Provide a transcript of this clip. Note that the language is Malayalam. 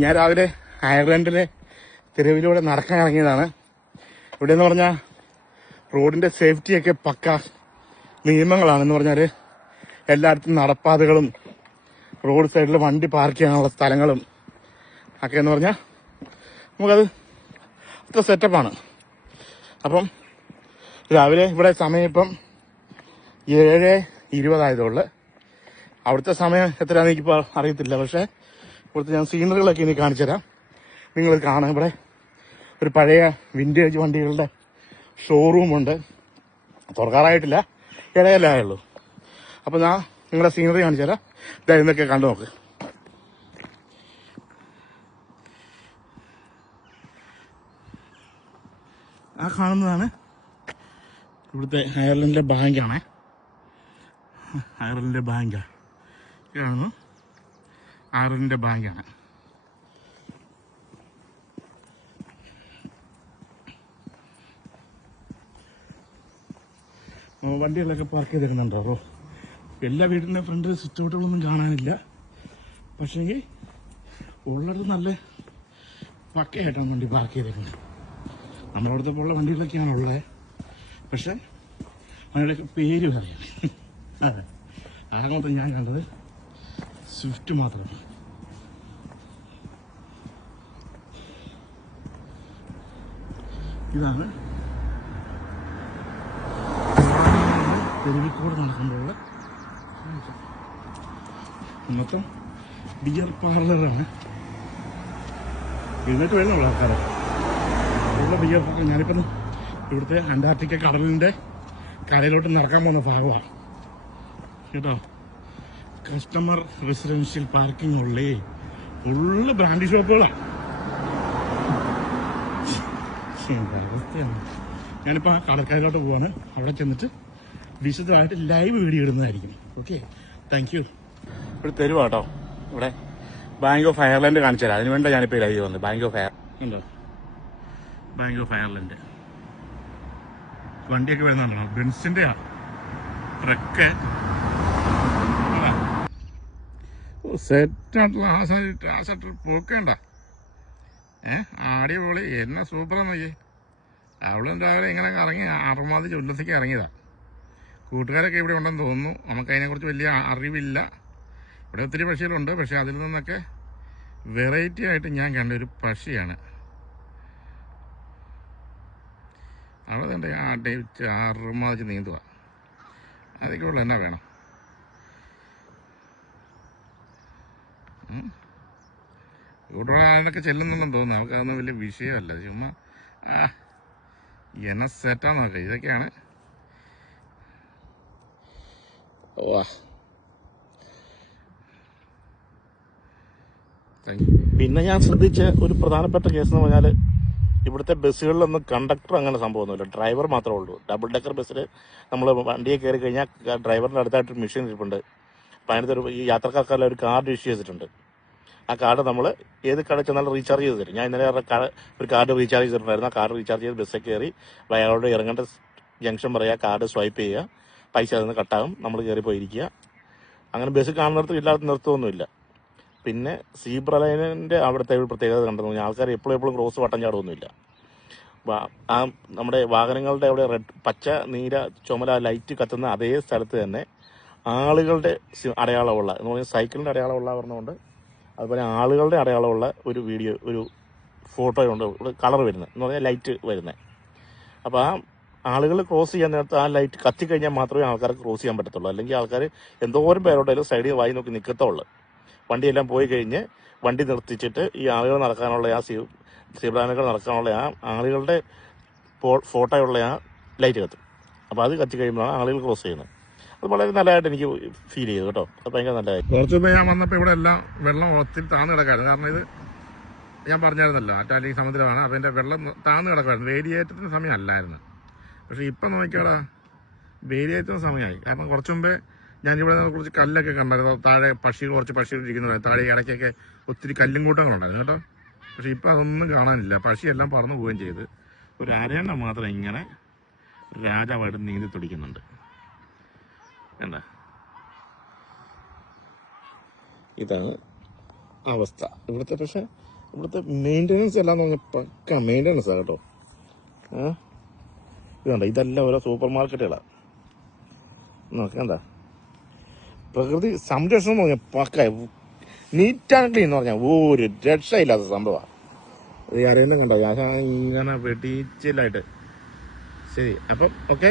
ഞാൻ രാവിലെ അയർലൻഡിലെ തെരുവിലൂടെ നടക്കാൻ ഇറങ്ങിയതാണ്. ഇവിടെ എന്ന് പറഞ്ഞാൽ റോഡിന്റെ സേഫ്റ്റിയൊക്കെ പക്ക നിയമങ്ങളാണെന്ന് പറഞ്ഞാൽ എല്ലായിടത്തും നടപ്പാതകളും റോഡ് സൈഡിൽ വണ്ടി പാർക്ക് ചെയ്യാനുള്ള സ്ഥലങ്ങളും ഒക്കെ എന്ന് പറഞ്ഞാൽ നമുക്കത് അത്ര സെറ്റപ്പാണ് അപ്പം രാവിലെ ഇവിടെ സമയം ഇപ്പം ഏഴ് ഇരുപതായതുള്ളു അവിടുത്തെ സമയം എത്രയാണെന്ന് എനിക്കിപ്പോൾ അറിയത്തില്ല. പക്ഷേ ഇവിടുത്തെ ഞാൻ സീനറികളൊക്കെ ഇനി കാണിച്ചു തരാം. നിങ്ങൾ കാണാം ഇവിടെ. ഒരു പഴയ വിന്റേജ് വണ്ടികളുടെ ഷോറൂമുണ്ട് തുറക്കാറായിട്ടില്ല. ഇടയിലായുള്ളൂ അപ്പം ഞാൻ നിങ്ങളുടെ സീനറി കാണിച്ചു തരാം. ഇതാ ഇന്നൊക്കെ കണ്ടു നോക്ക്. ആ കാണുന്നതാണ് ഇവിടുത്തെ അയർലൻഡിലെ ബാങ്കാണ്. അയർലൻഡിലെ ബാങ്കാണ് കാണുന്നു അയർലൻഡിന്റെ ബാങ്കാണ് വണ്ടികളൊക്കെ പാർക്ക് ചെയ്തിരുന്നുണ്ടോ? എല്ലാ വീടിന്റെ ഫ്രണ്ട് സ്വിച്ച് ഔട്ടുകളൊന്നും കാണാനില്ല. പക്ഷേങ്കിൽ ഉള്ളത് നല്ല പക്കയായിട്ടാണ് വണ്ടി പാർക്ക് ചെയ്തേക്കുന്നത് നമ്മുടെ അടുത്ത് പോലുള്ള വണ്ടികളൊക്കെയാണ് ഉള്ളത്. പക്ഷെ അതിന്റെയൊക്കെ പേര് പറയാം. അതെ അതങ്ങോട്ട് ഞാൻ കണ്ടത്. സ്വിഫ്റ്റ് മാത്രം. ഇതാണ്. തെരുവിക്കൂടെ നടക്കുമ്പോഴുള്ള. മൊത്തം ബിയർ പാർലറാണ്. എന്നിട്ട് വേണമുള്ള ആൾക്കാരെ. ഉള്ള ബിയർ പാർലർ. ഞാനിപ്പം ഇവിടുത്തെ അന്റാർട്ടിക്ക കടലിന്റെ കരയിലോട്ട് നടക്കാൻ പോകുന്ന ഭാഗമാണ് കേട്ടോ? കസ്റ്റമർ റെസിഡൻഷ്യൽ പാർക്കിംഗ് ഉള്ളേ ഫുള്ള് ബ്രാൻഡ് ഷോപ്പുകളാണ് അവസ്ഥയാണ്. ഞാനിപ്പോ ആ കടക്കാരിലോട്ട് പോവാണ്. അവിടെ ചെന്നിട്ട് വിശദമായിട്ട് ലൈവ് വീഡിയോ ഇടുന്നതായിരിക്കും. ഓക്കെ താങ്ക് യു ഇവിടെ തരുവാ കേട്ടോ ഇവിടെ ബാങ്ക് ഓഫ് അയർലൻഡ് കാണിച്ചു തരാം. അതിനുവേണ്ട ഞാനിപ്പോൾ ലൈവ് വന്നത് ബാങ്ക് ഓഫ് അയർ ഉണ്ടോ? ബാങ്ക് ഓഫ് അയർലൻഡ് വണ്ടിയൊക്കെ വരുന്നുണ്ടോ ബെൻസിന്റെ ട്രക്ക് സെറ്റായിട്ടുള്ള ആ സൈഡ് ആ സെറ്റ് പോക്കേണ്ട. ഏ അടിപൊളി. എന്നെ സൂപ്പറാ നോക്കി അവളും രാവിലെ ഇങ്ങനെ ഇറങ്ങി അറുമാതി ഉല്ലസിക്ക് ഇറങ്ങിയതാ. കൂട്ടുകാരൊക്കെ ഇവിടെ ഉണ്ടെന്ന് തോന്നുന്നു. നമുക്ക് അതിനെക്കുറിച്ച് വലിയ അറിവില്ല. ഇവിടെ ഒത്തിരി പക്ഷികളുണ്ട്. പക്ഷെ അതിൽ നിന്നൊക്കെ വെറൈറ്റി ആയിട്ട് ഞാൻ കണ്ട ഒരു പക്ഷിയാണ്. അവിടെ ആ ടൈപ്പ് അറുമാതിച്ച് നീന്തുക. അതൊക്കെ ഉള്ളു എന്നാ വേണം. ഇവിടെ അതിനൊക്കെ ചെല്ലുന്നുണ്ടെന്ന് തോന്നുന്നു. നമുക്ക് അതൊന്നും വലിയ വിഷയമല്ല. ചുമ്മാ ആ എന്നെ സെറ്റാന്ന് നോക്കാം. ഇതൊക്കെയാണ്. പിന്നെ ഞാൻ ശ്രദ്ധിച്ച ഒരു പ്രധാനപ്പെട്ട കേസ് എന്ന് പറഞ്ഞാൽ ഇവിടുത്തെ ബസ്സുകളിലൊന്നും കണ്ടക്ടർ അങ്ങനെ സംഭവമൊന്നുമില്ല ഡ്രൈവർ മാത്രമേ ഉള്ളൂ. ഡബിൾ ഡെക്കർ ബസ്സിൽ നമ്മൾ വണ്ടിയെ കയറി കഴിഞ്ഞാൽ ഡ്രൈവറിന്റെ അടുത്തായിട്ട് മെഷീൻ ഇരിപ്പുണ്ട്. അപ്പം അതിനകത്ത് ഒരു ഈ യാത്രക്കാർക്കെല്ലാം ഒരു കാർഡ് ഇഷ്യൂ ചെയ്തിട്ടുണ്ട്. ആ കാർഡ് നമ്മൾ ഏത് കാർഡ് ചെന്നാലും റീചാർജ് ചെയ്ത് തരും. ഞാൻ ഇന്നലെ ഒരു കാർഡ് റീചാർജ് ചെയ്തിട്ടുണ്ടായിരുന്നു. ആ കാർഡ് റീചാർജ് ചെയ്ത് ബസ്സിൽ കയറി അയാളോട് ഇറങ്ങേണ്ട ജംഗ്ഷൻ പറയുക കാർഡ് സ്വൈപ്പ് ചെയ്യുക പൈസ അതിൽ നിന്ന് കട്ടാകും നമ്മൾ കയറി പോയിരിക്കുക. അങ്ങനെ ബസ് കാണുന്നിടത്ത് ഇല്ലാത്ത നിർത്തമൊന്നുമില്ല. പിന്നെ സീബ്ര ലൈനിന്റെ അവിടുത്തെ ഒരു പ്രത്യേകത കണ്ടെന്ന് പറഞ്ഞാൽ ആൾക്കാർ എപ്പോഴും എപ്പോഴും ക്രോസ് വട്ടം ചാടുമൊന്നുമില്ല ആ നമ്മുടെ വാഹനങ്ങളുടെ അവിടെ റെഡ് പച്ച നീല ചുമല ലൈറ്റ് കത്തുന്ന അതേ സ്ഥലത്ത് തന്നെ ആളുകളുടെ അടയാളമുള്ള എന്ന് പറഞ്ഞാൽ സൈക്കിളിന്റെ അടയാളമുള്ള പറഞ്ഞുകൊണ്ട് അതുപോലെ ആളുകളുടെ അടയാളമുള്ള ഒരു വീഡിയോ ഒരു ഫോട്ടോ ഉണ്ട് കളർ വരുന്നത്. എന്ന് പറഞ്ഞാൽ ലൈറ്റ് വരുന്നത്. അപ്പോൾ ആ ആളുകൾ ക്രോസ് ചെയ്യാൻ നേരത്ത് ആ ലൈറ്റ് കത്തിക്കഴിഞ്ഞാൽ മാത്രമേ ആൾക്കാർക്ക് ക്രോസ് ചെയ്യാൻ പറ്റത്തുള്ളൂ. അല്ലെങ്കിൽ ആൾക്കാർ എന്തോരം പേരോട്ടായാലും സൈഡിൽ വായി നോക്കി നിൽക്കത്തുള്ളൂ വണ്ടിയെല്ലാം പോയി കഴിഞ്ഞ് വണ്ടി നിർത്തിച്ചിട്ട് ഈ ആളുകൾ നടക്കാനുള്ള ആ സീ സീബ്രാനുകൾ നടക്കാനുള്ള ആ ആളുകളുടെ ഫോട്ടോയുള്ള ആ ലൈറ്റ് കത്തും. അപ്പോൾ അത് കത്തിക്കഴിയുമ്പോഴാണ് ആളുകൾ ക്രോസ് ചെയ്യുന്നത്. അത് വളരെ നല്ലതായിട്ട് എനിക്ക് ഫീൽ ചെയ്തു കേട്ടോ. അത് ഭയങ്കര നല്ലതായി. കുറച്ച് മുമ്പ് ഞാൻ വന്നപ്പോൾ ഇവിടെ എല്ലാം വെള്ളം ഒത്തിരി താന്ന് കിടക്കായിരുന്നു കാരണം ഇത് ഞാൻ പറഞ്ഞായിരുന്നല്ലോ അറ്റാലിക് സമുദ്രമാണ്. അപ്പം എന്റെ വെള്ളം താന്ന് കിടക്കുമായിരുന്നു വേലിയേറ്റത്തിന് സമയം അല്ലായിരുന്നു പക്ഷെ ഇപ്പം നോക്കിയാടാ വേലിയേറ്റത്തിന് സമയമായി. കാരണം കുറച്ച് മുമ്പേ ഞാൻ ഇവിടെ നിന്ന് കുറച്ച് കല്ലൊക്കെ കണ്ടായിരുന്നു. താഴെ പക്ഷികൾ കുറച്ച് പക്ഷികൾ ഇരിക്കുന്നുണ്ടായിരുന്നു താഴെ ഇടയ്ക്കൊക്കെ ഒത്തിരി കല്ലും കൂട്ടങ്ങളുണ്ടായിരുന്നു കേട്ടോ. പക്ഷെ ഇപ്പം അതൊന്നും കാണാനില്ല. പക്ഷിയെല്ലാം പറന്നു പോവുകയും ചെയ്ത്. ഒരു അരയണ്ണ മാത്രം ഇങ്ങനെ രാജാവായിട്ട് നീന്തി തുടിക്കുന്നുണ്ട്. എന്താ ഇതാണ് അവസ്ഥ. ഇവിടുത്തെ പക്ഷെ ഇവിടുത്തെ മെയിന്റനൻസ് എല്ലാം പറഞ്ഞാൽ പക്ക മെയിന്റനൻസ് ആണ് കേട്ടോ. ഇതുണ്ട് ഇതെല്ലാം ഓരോ സൂപ്പർ മാർക്കറ്റുകളാണ് നോക്കണ്ട പ്രകൃതി സംരക്ഷണം എന്ന് പറഞ്ഞാൽ പക്ക. നീറ്റ് ആൻഡ് ക്ലീൻ എന്ന് പറഞ്ഞാൽ ഒരു രക്ഷയില്ലാത്ത സംഭവമാണ് ആരെങ്കിലും കണ്ടോ? ഞാൻ ഇങ്ങനെ വെട്ടിച്ചിലായിട്ട് ശരി അപ്പം ഓക്കെ